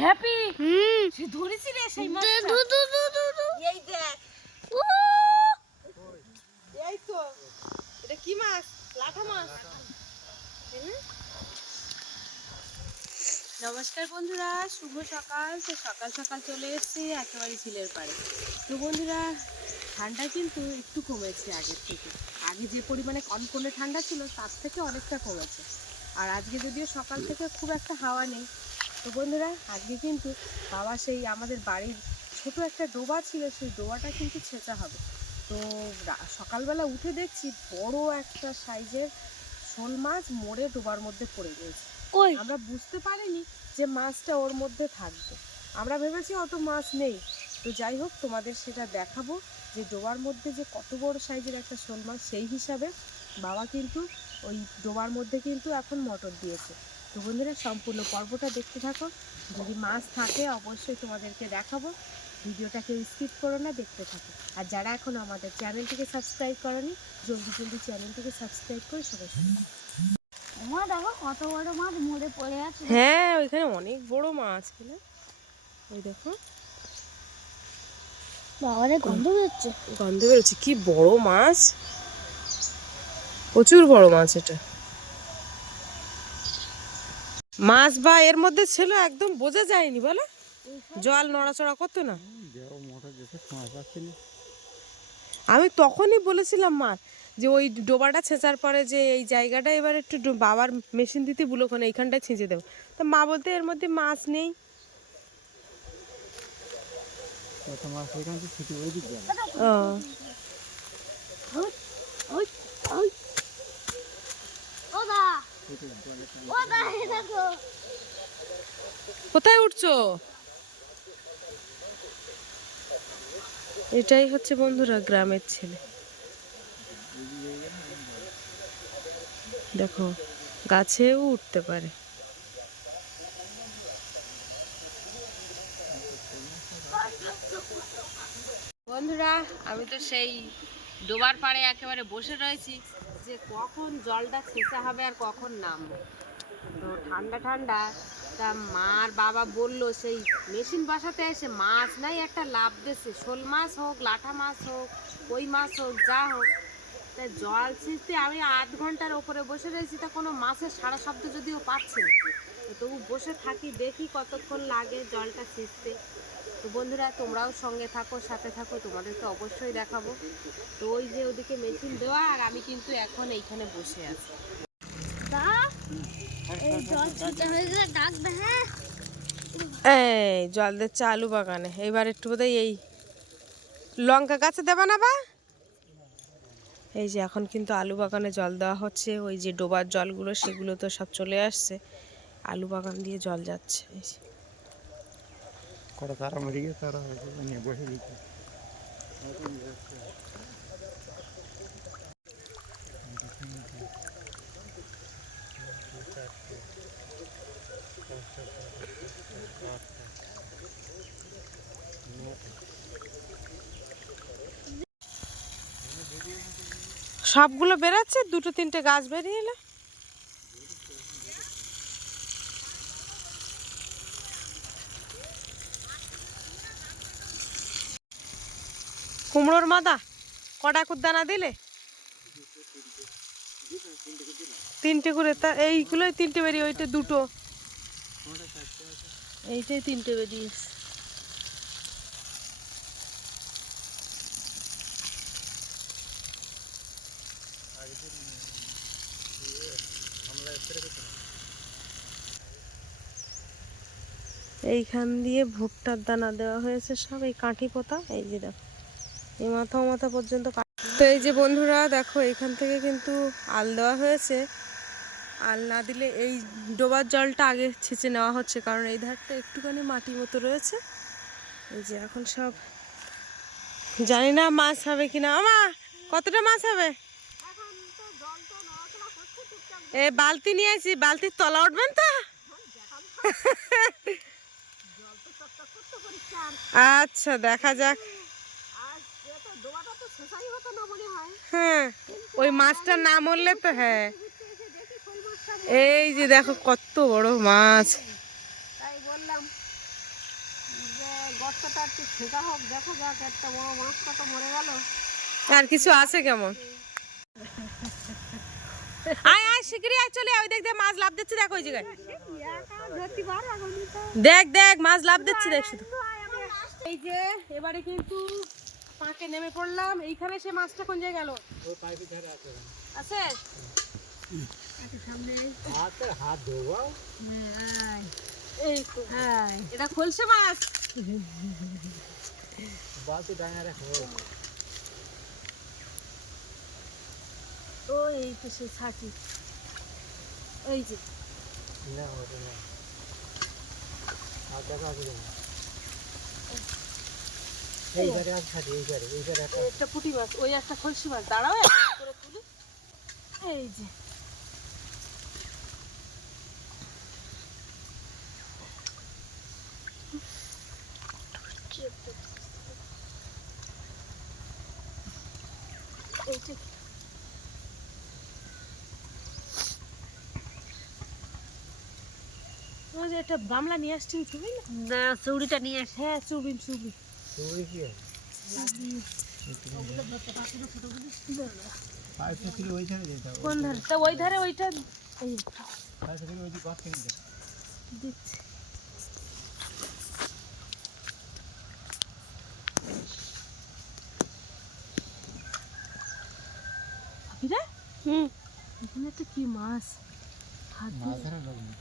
Happy সে ধরেছি রে সেই মাছটা। এই দেখ এই তো এটা কি মাছ? লাঠা মাছ। নমস্কার বন্ধুরা, শুভ সকাল। তো সকাল সকাল চলে এসেছি একেবারে ঝিলের পাড়ে। তো বন্ধুরা ঠান্ডা কিন্তু একটু কমেছে আগের থেকে। আগে যে পরিমাণে কনকনে ঠান্ডা ছিল তার থেকে অনেকটা কমেছে। আর আজকে যদিও সকাল থেকে খুব একটা হাওয়া নেই। তো বন্ধুরা আজকে কিন্তু বাবা সেই আমাদের বাড়ির ছোট একটা ডোবা ছিল, সেই ডোবাটা কিন্তু ছেঁচা হবে। তো সকালবেলা উঠে দেখছি বড় একটা সাইজের শোল মাছ মরে ডোবার মধ্যে পড়ে গিয়েছে। আমরা বুঝতে পারিনি যে মাছটা ওর মধ্যে থাকবে, আমরা ভেবেছি অত মাছ নেই। তো যাই হোক তোমাদের সেটা দেখাবো যে ডোবার মধ্যে যে কত বড় সাইজের একটা শোল মাছ। সেই হিসাবে বাবা কিন্তু ওই ডোবার মধ্যে কিন্তু এখন মটর দিয়েছে। তো বন্ধুরা সম্পূর্ণ পর্বটা দেখতে থাকো, যদি মাছ থাকে অবশ্যই তোমাদেরকে দেখাবো। ভিডিওটা কেউ স্কিপ করো না, দেখতে থাকো। আর যারা এখন আমাদের চ্যানেলটিকে সাবস্ক্রাইব করোনি জলদি জলদি চ্যানেলটিকে সাবস্ক্রাইব করে সবাই সঙ্গে। মা দেখো কত বড় মাছ মরে পড়ে আছে। হ্যাঁ ওইখানে অনেক বড় মাছ কিনা, ওই দেখো বাবারে গন্ধ বেরোচ্ছে। গন্ধ বেরোচ্ছে, কি বড় মাছ, প্রচুর বড় মাছ এটা। মাছ বা এর মধ্যে ছিল একদম বোঝা যায়নি বলে, জল নড়াচড়া করতো না। আমি তখনই বলেছিলাম মা যে ওই ডোবাটা ছেঁচার পরে যে এই জায়গাটা এবার একটু বাবার মেশিন দিতে বলো, ওখানে এইখানটায় ছেঁচে দেবো। তা মা বলতে এর মধ্যে মাছ নেই। কোথায় উঠছো? এটাই হচ্ছে বন্ধুরা গ্রামের ছেলে। দেখো গাছেও উঠতে পারে। বন্ধুরা আমি তো সেই ডোবার পাড়ে একেবারে বসে রয়েছি যে কখন জলটা ছেঁচা হবে আর কখন নামবে। তো ঠান্ডা ঠান্ডা, তা মার বাবা বললো সেই মেশিন বসাতে এসে মাছ নাই একটা লাভ দিয়েছে, শোল মাছ হোক লাঠা মাছ হোক কই মাছ হোক যা হোক। তা জল ছিঁচতে আমি আধ ঘন্টার ওপরে বসে রয়েছি, তা কোনো মাছের সারা শব্দ যদিও পাচ্ছি না। তবু বসে থাকি, দেখি কতক্ষণ লাগে জলটা ছিঁচতে। তো বন্ধুরা তোমরাও সঙ্গে থাকো, সাথে থাকো, তোমাদেরকে অবশ্যই দেখাবো। তো ওই যে ওদিকে মেশিন দেওয়া, আর আমি কিন্তু এখন এইখানে বসে আছি। এই জল দিচ্ছে আলু বাগানে, এইবার একটু বোধহয় এই লঙ্কা গাছে দেবা না বা। এই যে এখন কিন্তু আলু বাগানে জল দেওয়া হচ্ছে, ওই যে ডোবার জলগুলো সেগুলো তো সব চলে আসছে, আলু বাগান দিয়ে জল যাচ্ছে। এই যে সবগুলো বেরাচ্ছে, দুটো তিনটে গাছ বেরিয়ে এলো। কুমড়োর মাদা কটা দানা দিলে? তিনটে করে, তা এইগুলোই তিনটে বেরিয়ে, ওইটা দুটো, এইটাই তিনটে বেরিয়েছে। এইখান দিয়ে ভুট্টার দানা দেওয়া হয়েছে সব, এই কাঠি পোতা, এই যে দেখো এই মাথা মাথা পর্যন্ত। তো এই যে বন্ধুরা দেখো এখান থেকে কিন্তু আল দেওয়া হয়েছে। আল না দিলে এই ডোবার জলটা আগে ছেঁচে নেওয়া হচ্ছে, কারণ এই ধারটা একটুখানি মাটি মতো রয়েছে। এই যে এখন সব, জানি না মাছ হবে কিনা। আমা কতটা মাছ হবে? এ বালতি নিয়ে আসি, বালতির তলা উঠবেন তো। আচ্ছা দেখা যাক। হ্যাঁ ওই মাছটা না মরলে তো। হ্যাঁ এই যে দেখো কত বড় মাছ। তাই বললাম বাচ্চাটা একটু শেখা হোক, দেখা যাক একটা বড় মাছটা তো মরে গেল। আর কিছু আছে কেমন? আয় আয় শিগগিরই আয়, চলে আয়, ওই দেখ দেখ মাছ লাফ দিচ্ছে, দেখ ওই জায়গায়, দেখ দেখ মাছ লাফ দিচ্ছে, দেখ শুধু। এই যে এবারে কিন্তু পাঁকে নেমে পড়লাম। এইখানে সে মাছটা কোন জায়গায় গেল? ওই পাইপের ধারে আছে। আছে হাত ধোয়াও। এই তো, এটা খলসে মাছ। বালতি ডাঙা রাখো। ও এই তো সে ছাটি, ওই যে না ওটা না। আর দেখা আছে না। এইবারে আছে ছাড়ি, এইবারে একটা। একটা পুঁটি মাছ, ওই একটা খলসি মাছ। দাঁড়াও একটা করে তুলি। এই যে এইটা ওই যে একটা গামলা নিয়ে আসছি তুমি না, চুড়িটা নিয়ে আসে। হ্যাঁ চুবিন চুবি তুই কি আছে? পাইপ থেকে ওই ধারে যেতে হবে। কোন ধারে? তা ওই ধারে ওইটা এই পাইপ থেকে ওই যে গাছ কিনে দে। দিচ্ছি। ভাবিরা এখানে একটা কি মাছ, হাত মাছ ধরা লাগবে।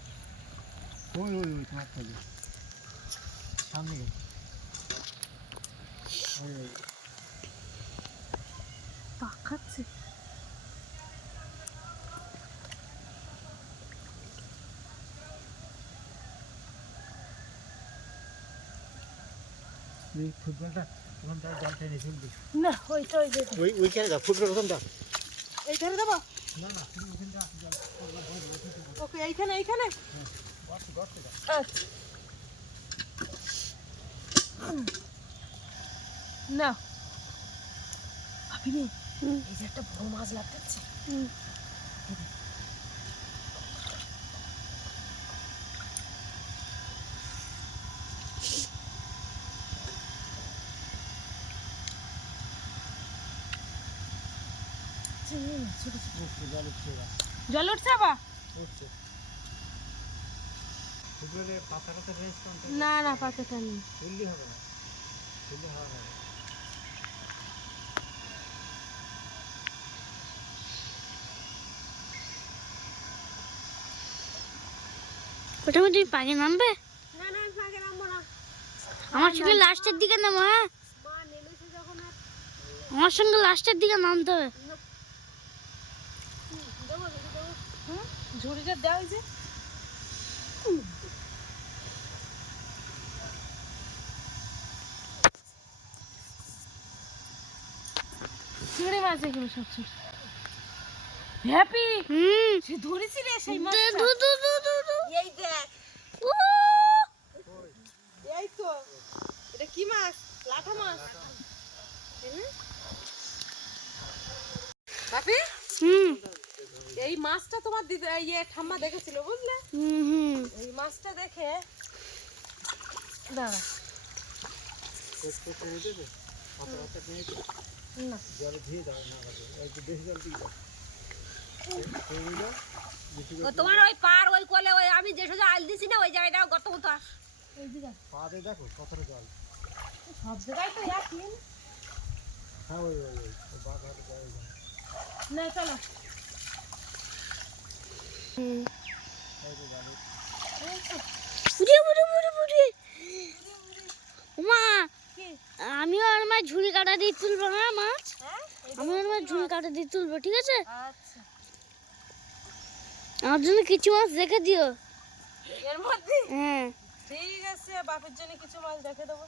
ওই ওই ওই মাছ থাকে সামনে গেছে। ওই ওই পাকাচ্ছে। এই ফুটবলটা ওখানটা জল টেনে চলবে। না ওইটা ওই যে ওই ওইখানে দাও, ফুটবল ওখানটা। এই ধারে দেবো। না না তুমি ওখানটা জল। ওকে এইখানে এইখানে গর্তে গর্তে দাও। আচ্ছা না ভাবিনি এই যে একটা বড় মাছ লাগতেছে। ছোট ছোট জল উঠছে না। জল উঠছে আবার? উঠছে। ফুটবলে পাতা পাতা রেস্ট করতে না না পাতাটা নেই। তুললি হবে না। তুললে হবে না। প্রথমে তুমি পাখি নামবে, না না আমি আগে নামবো না। আমার সঙ্গে লাস্টের দিকে নামো। হ্যাঁ, মা নেমেছে যখন আর আমার সঙ্গে লাস্টের দিকে নামতে হবে। দেবো দেবো দেবো। হুম ঝুড়িটা দেওয়া হয়েছে। চিংড়ি মাছ এগুলো সব ছোট। হ্যাপি সে ধরেছি রে সেই মাছটা। এই দেখ, এই তো এটা কি মাছ? লাঠা মাছ। বাপি এই মাছটা তোমার দিদি ইয়ে ঠাম্মা দেখেছিল বুঝলে? এই মাছটা দেখে দাঁড়া একটু টেনে দেবে। পাতা পাতা টেনে দেবে। না জল দিয়ে দাও না লাগে। একটু বেশি জল দিয়ে দাও। টেনে দাও। বেশি ও তোমার ওই পার ওই কোলে ওই আমি যে সোজা আল দিছি না ওই জায়গাটা গত মতো আস। এই দিকে পা দিয়ে দেখো কতটা জল। সব জায়গায় তো একই। হ্যাঁ ওই ওই ওই বাঘ হাতে যায় ওই জায়গায়। না চলো ওই তো জল। মা, আমিও আর মাছ ঝুড়ি কাটা দিয়ে তুলবো না মাছ। আমিও আর মাছ ঝুড়ি কাটা দিয়ে তুলবো, ঠিক আছে? আচ্ছা আমার জন্য কিছু মাছ রেখে দিও। এর মধ্যে হ্যাঁ, ঠিক আছে, বাপের জন্য কিছু মাছ রেখে দেবো।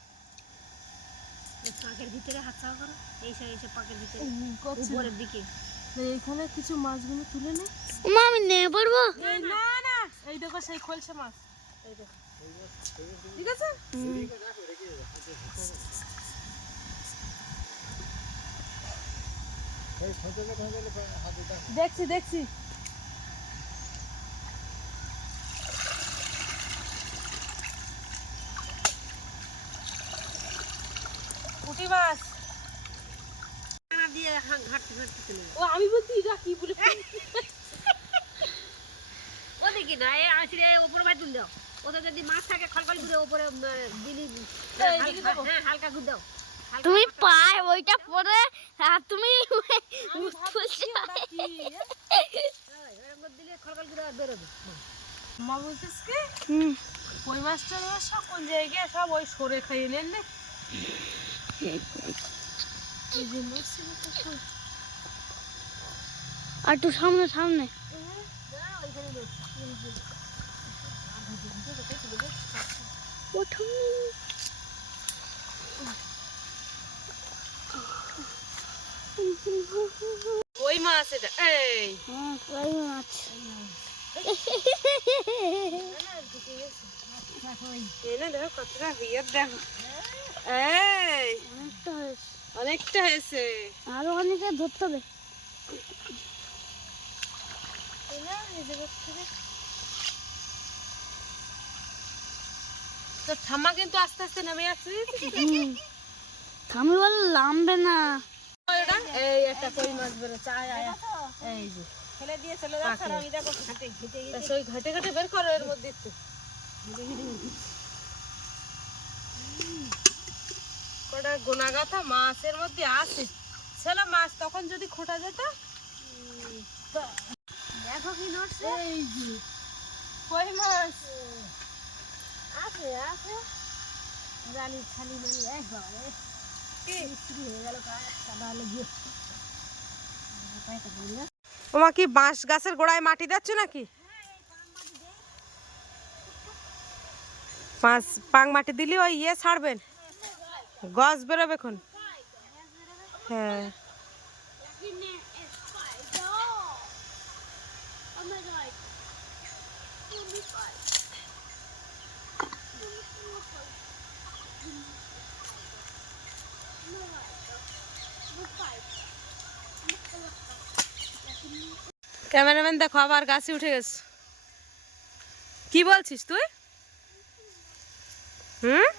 পাকের ভিতরে হাত চাওয়া করো, এই সব এইসব পাকের ভিতরে করছি না। উপরের দিকে। এইখানে কিছু মাছগুলো তুলে নে। মা আমি নিয়ে পড়বো। এই না না এই দেখো সেই খলসে মাছ, এই দেখো ঠিক আছে। এই ছোটটা ভাঙলে হাতে দেখো। দেখছি দেখছি পুঁটি মাছ। দিয়ে ঘাটতে ঘাটতে চলে যাবে। ও আমি বলছি এটা কি বলে ও দেখি না এই আসলে উপরে ভাই তুল দাও। ওটা যদি মাছ থাকে খলখল করে উপরে দিলি হ্যাঁ হালকা গুদ দাও। তুমি পায় ওইটা পরে আর তুমি এরকম দিলে খলখল করে বেরোবে। মা বলছিস কি কই মাছটা সব কোন জায়গায় সব ওই সরে খাইয়ে নেন না এই যে মাছটা তো কই আর একটু সামনে সামনে কই মাছ এটা এই কই মাছ এই না দেখো কতটা হিয়ার দেখো এই অনেকটা হয়েছে অনেকটা হয়েছে আরো অনেকে ধরতে হবে তো ঠাম্মা কিন্তু আস্তে আস্তে নামে আসছে আমি বল নামবে না এটা এই একটা কই মাছ বেরোচ্ছে আয় আয় এই যে ফেলে দিয়ে চলে যাচ্ছে আর আমি দেখো ঘাটে ঘেটে তা সেই ঘাটে ঘাটে বের করো এর মধ্যে একটু কটা গোনা গাথা মাছের মধ্যে আছে ছিল মাছ তখন যদি খোটা যেত দেখো কি নড়ছে। এই যে কই মাছ আছে আছে জানি খালি মানে একবারে শুরু হয়ে গেল কাদা লেগে ওমা কি বাঁশ গাছের গোড়ায় মাটি দিচ্ছ নাকি পাং মাটি দিলে ওই ইয়ে ছাড়বেন গাছ বেরোবে এখন হ্যাঁ ক্যামেরাম্যান দেখো আবার গাছে উঠে গেছে কি বলছিস তুই হুম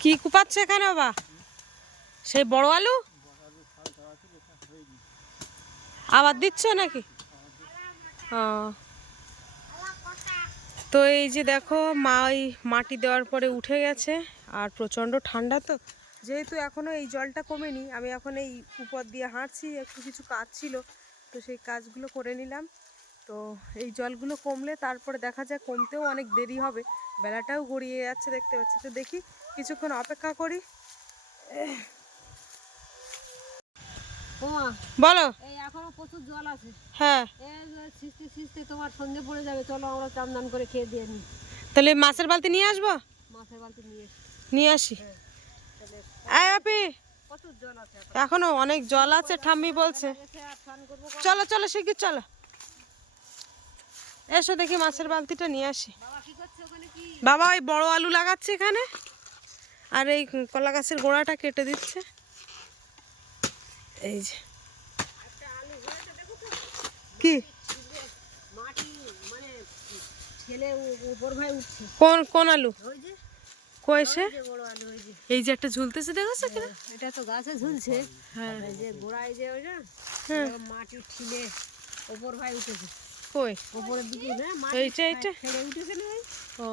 কি কুপাচ্ছ এখানে বাবা সেই বড় আলু আবার দিচ্ছ নাকি ও তো এই যে দেখো মা ওই মাটি দেওয়ার পরে উঠে গেছে আর প্রচণ্ড ঠান্ডা তো যেহেতু এখনও এই জলটা কমেনি আমি এখন এই উপর দিয়ে হাঁটছি একটু কিছু কাজ ছিল তো সেই কাজগুলো করে নিলাম তো এই জলগুলো কমলে তারপরে দেখা যায় কমতেও অনেক দেরি হবে বেলাটাও গড়িয়ে যাচ্ছে দেখতে পাচ্ছি তো দেখি কিছুক্ষণ অপেক্ষা করি বলো এই এখনো প্রচুর জল আছে হ্যাঁ ছিঁচতে ছিঁচতে তোমার সন্ধে পড়ে যাবে চলো আমরা চান দান করে খেয়ে দিয়ে নিই তাহলে মাছের বালতি নিয়ে আসবো মাছের বালতি নিয়ে আসি আয় আপি প্রচুর জল আছে এখনো অনেক জল আছে ঠাম্মি বলছে আর স্নান করবো চলো চলো শিগগির চলো এসো দেখি মাছের বালতিটা নিয়ে আসি বাবা কি করছে ওখানে কি বাবা ওই বড় আলু লাগাচ্ছে এখানে আর এই কলা গাছের গোড়াটা কেটে দিচ্ছে এই যে কি মাটি মানে ছেলে উপর ভাই উঠছে কোন কোন আলু ওই যে কয়েছে যে বড় আলু ওই যে এই যে একটা ঝুলতেছে দেখেছো কিনা এটা তো গাছে ঝুলছে হ্যাঁ এই যে গোড়ায় যে ওই না হ্যাঁ মাটি ঠিলে উপর ভাই উঠেছে কই উপরের দিকে না মাটি এইটা এইটা ছেড়ে উঠেছে না ওই ও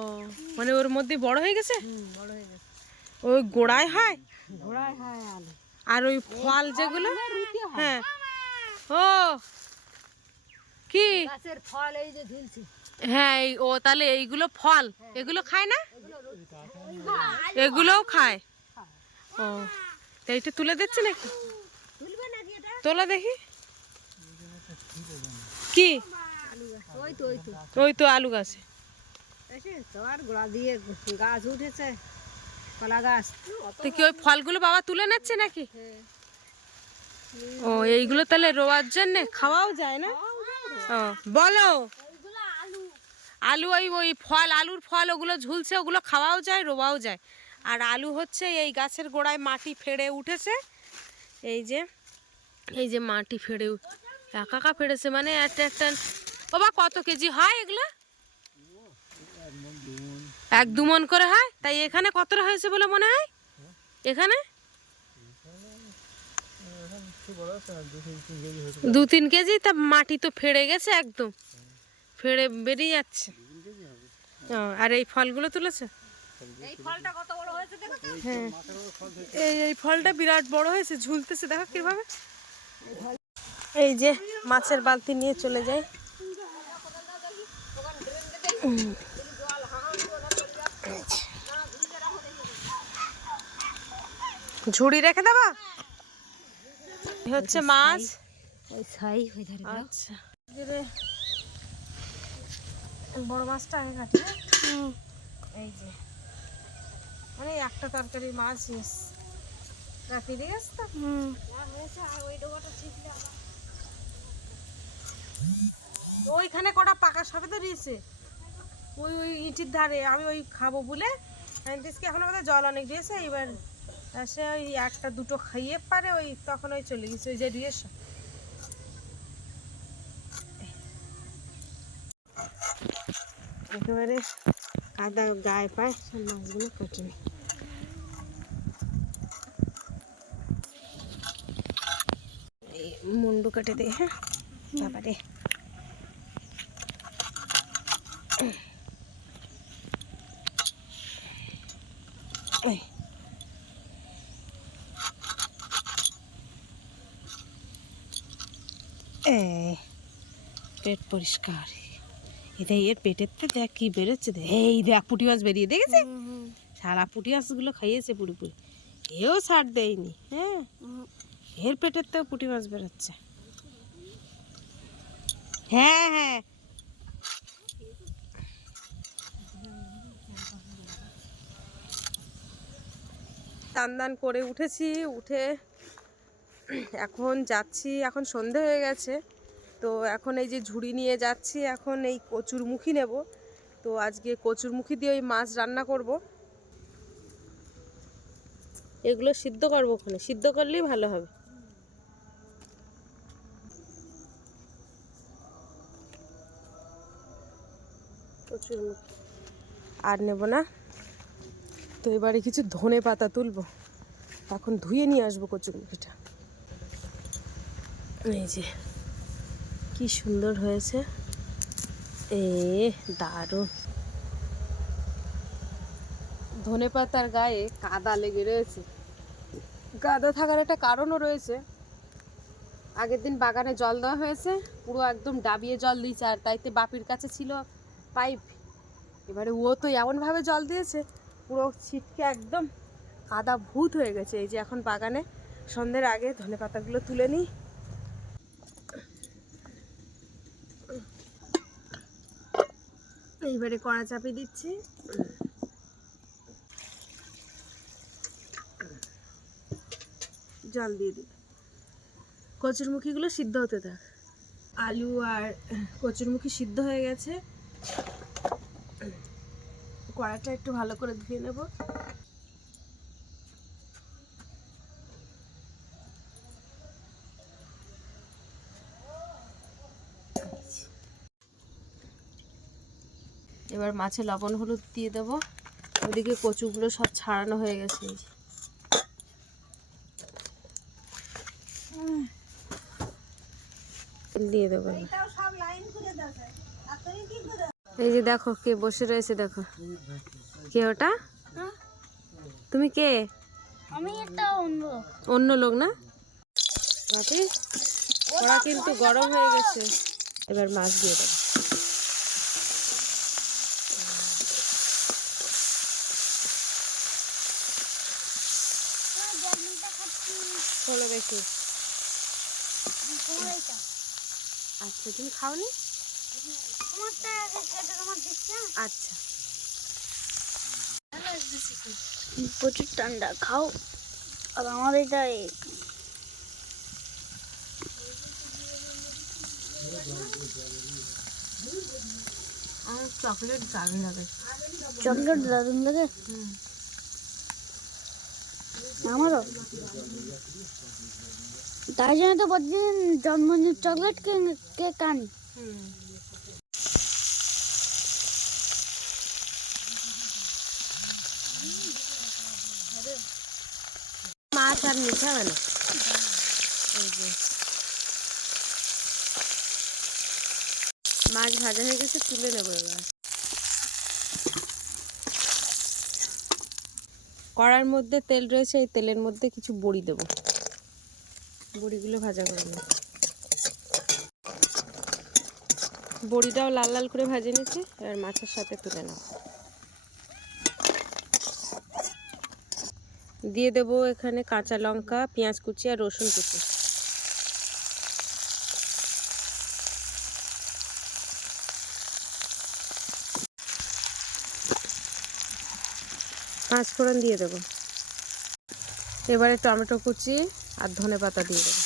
মানে ওর মধ্যে বড় হয়ে গেছে বড় হয়ে গেছে ওই গোড়ায় হয় গোড়ায় হয় আলু আর ওই ফল যেগুলো হ্যাঁ ও কি গাছের ফল এই যে ঝুলছে হ্যাঁ ও তাহলে এইগুলো ফল এগুলো খায় না এগুলোও খায় ও তা এইটা তুলে দিচ্ছে নাকি তুলবে নাকি এটা তোলা দেখি কি আলু গাছ ওই তো ওই তো আলু গাছে এসে তোমার গোড়া দিয়ে গাছ উঠেছে কলা গাছ তো কি ওই ফলগুলো বাবা তুলে নিচ্ছে নাকি ও এইগুলো তাহলে রোয়ার জন্য খাওয়াও যায় না ও বলো আলু ওই ওই ফল আলুর ফল ওগুলো ঝুলছে ওগুলো খাওয়াও যায় রোয়াও যায় আর আলু হচ্ছে এই গাছের গোড়ায় মাটি ফেড়ে উঠেছে এই যে মাটি ফেড়ে একা একা ফেড়েছে মানে একটা একটা বাবা কত কেজি হয় এগুলো 1-2 মণ করে হয়। তাই এখানে কতটা হয়েছে বলে মনে হয়? এখানে এখন একটু বড় আছে না, 2-3 কেজি হয়েছে। 2-3 কেজি। তা মাটি তো ফেড়ে গেছে, একদম ফেড়ে বেরিয়ে যাচ্ছে। আর এই ফলগুলো তুলেছে। এই ফলটা কত বড় হয়েছে দেখো তো। হ্যাঁ, এই ফলটা বিরাট বড় হয়েছে, ঝুলতেছে দেখো কিভাবে। এই যে মাছের বালতি নিয়ে চলে যায়। ঝুড়ি রেখে দেবা। হচ্ছে মাছ। ওই ছাই হয়ে ধরে দাও। আচ্ছা, বড় মাছটা আগে কাটি। এই যে মানে একটা তরকারি মাছ রাখি দিয়ে গেছে তো। ওইখানে কটা পাকা সবেদা দিয়েছে ওই ওই ইটির ধারে। আমি ওই খাবো বলে আনতেছি, এখন আমাদের জল অনেক দিয়েছে। এবার সে ওই 1-2টো খাইয়ে পারে, ওই তখন ওই চলে গেছে ওই যে দিয়েছে। একেবারে কাদা গায়ে পায়, সব মাছগুলো কেটে নেই। এই মুন্ডু কেটে দে। হ্যাঁ বাবারে, পেট পরিষ্কার। এটা এর পেটের তো দেখ কি বেরোচ্ছে, এই দেখ পুঁটি মাছ বেরিয়ে দেখেছে। সারা পুঁটি মাছগুলো খাইয়েছে পুরোপুরি, এও ছাড় দেয়নি। হ্যাঁ, এর পেটের তো পুঁটি মাছ বেরোচ্ছে। হ্যাঁ হ্যাঁ, টান দান করে উঠেছি, উঠে এখন যাচ্ছি। এখন সন্ধে হয়ে গেছে, তো এখন এই যে ঝুড়ি নিয়ে যাচ্ছি। এখন এই কচুরমুখী নেব, তো আজকে কচুরমুখী দিয়ে ওই মাছ রান্না করব। এগুলো সিদ্ধ করবো, ওখানে সিদ্ধ করলেই ভালো হবে। কচুরমুখী আর নেব না, তো এবারে কিছু ধনে পাতা তুলবো। এখন ধুয়ে নিয়ে আসবো কচুরমুখীটা। এই যে কি সুন্দর হয়েছে, দারুণ। ধনে পাতার গায়ে কাদা লেগে রয়েছে। কাদা থাকার একটা কারণও রয়েছে। আগের দিন বাগানে জল দেওয়া হয়েছে, পুরো একদম ডাবিয়ে জল দিয়েছে। আর তাইতে বাপির কাছে ছিল পাইপ, এবারে ও তো এমনভাবে জল দিয়েছে পুরো ছিটকে একদম কাদা ভূত হয়ে গেছে। এই যে এখন বাগানে সন্ধ্যের আগে ধনে পাতাগুলো তুলে নিই। এইবারে কড়া চাপিয়ে দিচ্ছি। জল দিয়ে দিই। কচুরমুখীগুলো সিদ্ধ হতে থাক। আলু আর কচুরমুখী সিদ্ধ হয়ে গেছে। কড়াটা একটু ভালো করে ধুয়ে নেব। এবার মাছে লবণ হলুদ দিয়ে দেব। ওদিকে কচুগুলো সব ছাড়ানো হয়ে গেছে। দিয়ে দেবো। এই যে দেখো কে বসে রয়েছে, দেখো কে ওটা? তুমি কে? আমি একটা অন্য লোক না? বাপি, কড়া কিন্তু গরম হয়ে গেছে। এবার মাছ দিয়ে দেবো। চলো দেখি। আচ্ছা, তুমি খাওনি? আচ্ছা, প্রচুর ঠান্ডা, খাও। আর আমার এটা আমার চকলেট দারুণ লাগে। চকলেট দারুণ লাগে। আমারও তাই জন্য তো প্রতিদিন জন্মদিন চকলেট কেক আনি। নিতে হবে না। এই যে মাছ ভাজা হয়ে গেছে, তুলে নেবো এবার। কড়ার মধ্যে তেল রয়েছে, এই তেলের মধ্যে কিছু বড়ি দেবো, বড়িগুলো ভাজা করে নেব। বড়িটাও লাল লাল করে ভাজে নিচ্ছি, এবার মাছের সাথে তুলে নেব। দিয়ে দেবো এখানে কাঁচা লঙ্কা, পেঁয়াজ কুচি আর রসুন কুচি। পাঁচফোড়ন দিয়ে দেবো। এবারে টমেটো কুচি আর ধনে পাতা দিয়ে দেবো।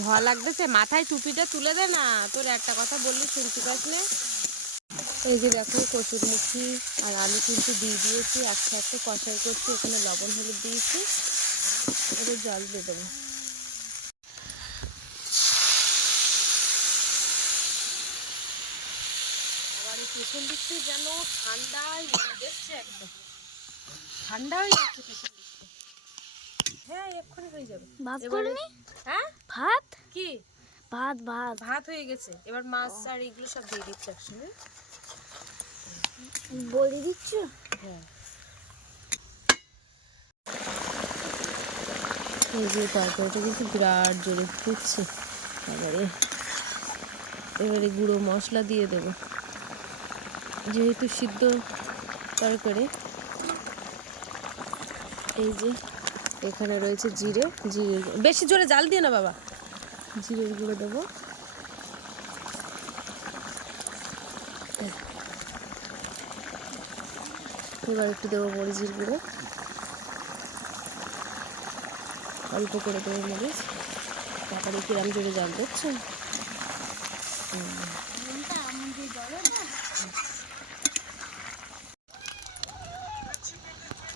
ধোয়া লাগতেছে, মাথায় টুপিটা তুলে দে না, তোর একটা কথা বললি শুনতে পাস না। এই যে দেখো কচুরমুখী আর আলু কিন্তু দিয়ে দিয়েছি, একসাথে কষাই করছি, এখানে লবণ হলুদ দিয়েছি, এবার জল দিয়ে দেবো। আবার এই পেছন দিকতে যেন ঠান্ডায় দেখছে, একদম ঠান্ডা হয়ে যাচ্ছে পেছন দিকতে। হ্যাঁ এক্ষুনি হয়ে যাবে। ভাত এবারে করনি? হ্যাঁ ভাত কি ভাত ভাত ভাত হয়ে গেছে, এবার মাছ আর এগুলো সব দিয়ে দিচ্ছি একসঙ্গে। বলে দিচ্ছ? হ্যাঁ এই যে তরকারিটা কিন্তু বিরাট জোরে ফুটছে। এবারে গুঁড়ো মশলা দিয়ে দেবো, যেহেতু সিদ্ধ তরকারি। এই যে এখানে রয়েছে জিরে, বেশি জোরে জাল দিয়ে না বাবা, জিরের গুঁড়ো দেবো। এবার একটু দেবো মরিচের গুঁড়ো, অল্প করে দেবো মরিচ। তারপরে কিরম জোরে জাল দিচ্ছে।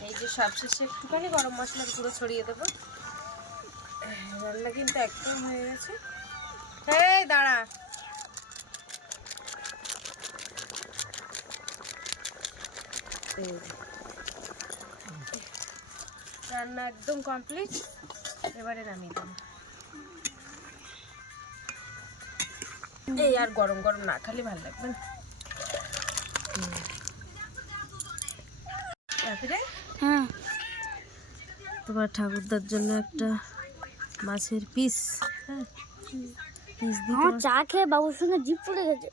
এই যে সবশেষে একটুখানি গরম মশলার গুঁড়ো ছড়িয়ে দেবো। রান্না কিন্তু একদম হয়ে গেছে। এই দাঁড়া, রান্না একদম কমপ্লিট, এবারে নামিয়ে দেবো। এই আর গরম গরম না খালি ভালো লাগবে না। হ্যাঁ তোমার ঠাকুরদার জন্য একটা মাছের পিস, হ্যাঁ পিস দিই। আমার চা খেয়ে বাবুর সঙ্গে জিভ পড়ে গেছে,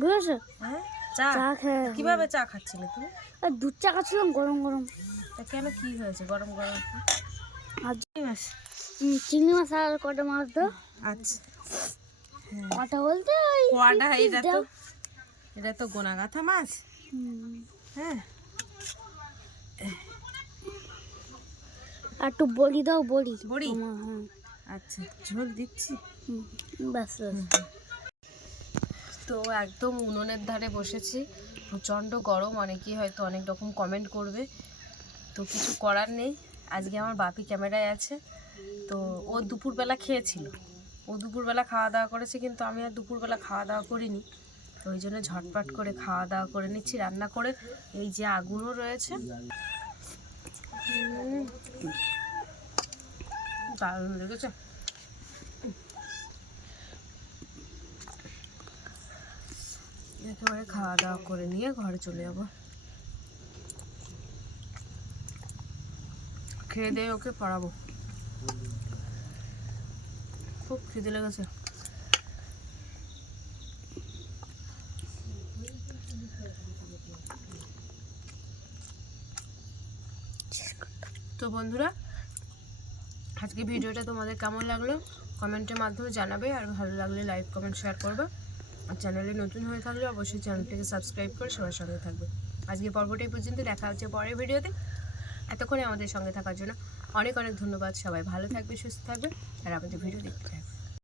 বুঝেছো? হ্যাঁ চা চা খেয়ে কিভাবে চা খাচ্ছিলে তুমি? আর দুধ চা খাচ্ছিলাম গরম গরম। তা কেন, কি হয়েছে গরম গরম? আর মাছ, চিংড়ি মাছ আর কটা মাছ দাও। আচ্ছা কটা বলতে ওই কোয়াটা, piece এটা তো দাও। এটা তো গোনা গাথা মাছ। হ্যাঁ আর একটু বড়ি দাও, বড়ি বড়ি? হ্যাঁ আচ্ছা ঝোল দিচ্ছি। ব্যাস ব্যাস। তো একদম উনুনের ধারে বসেছি, প্রচণ্ড গরম। অনেকেই হয়তো অনেক রকম কমেন্ট করবে, তো কিছু করার নেই। আজকে আমার বাপি ক্যামেরায় আছে, তো ও দুপুরবেলা খেয়েছিল, ও দুপুরবেলা খাওয়া দাওয়া করেছে, কিন্তু আমি আর দুপুরবেলা খাওয়া দাওয়া করিনি। তো ওই জন্য ঝটপট করে খাওয়া দাওয়া করে নিচ্ছি রান্না করে। এই যে আগুনও রয়েছে, দারুণ লেগেছে। একেবারে খাওয়া দাওয়া করে নিয়ে ঘরে চলে যাবো। খেয়ে দিয়ে ওকে পড়াবো, খুব খিদে লেগেছে। তো বন্ধুরা, আজকে ভিডিওটা তোমাদের কেমন লাগলো কমেন্টের মাধ্যমে জানাবে, আর ভালো লাগলে লাইক কমেন্ট শেয়ার করবে। আর চ্যানেলে নতুন হয়ে থাকলে অবশ্যই চ্যানেলটিকে সাবস্ক্রাইব করে সবার সঙ্গে থাকবে। আজকে পর্বটাই পর্যন্ত, দেখা হচ্ছে পরের ভিডিওতে। এতক্ষণে আমাদের সঙ্গে থাকার জন্য অনেক অনেক ধন্যবাদ। সবাই ভালো থাকবে, সুস্থ থাকবে, আর আমাদের ভিডিও দেখতে থাকবে।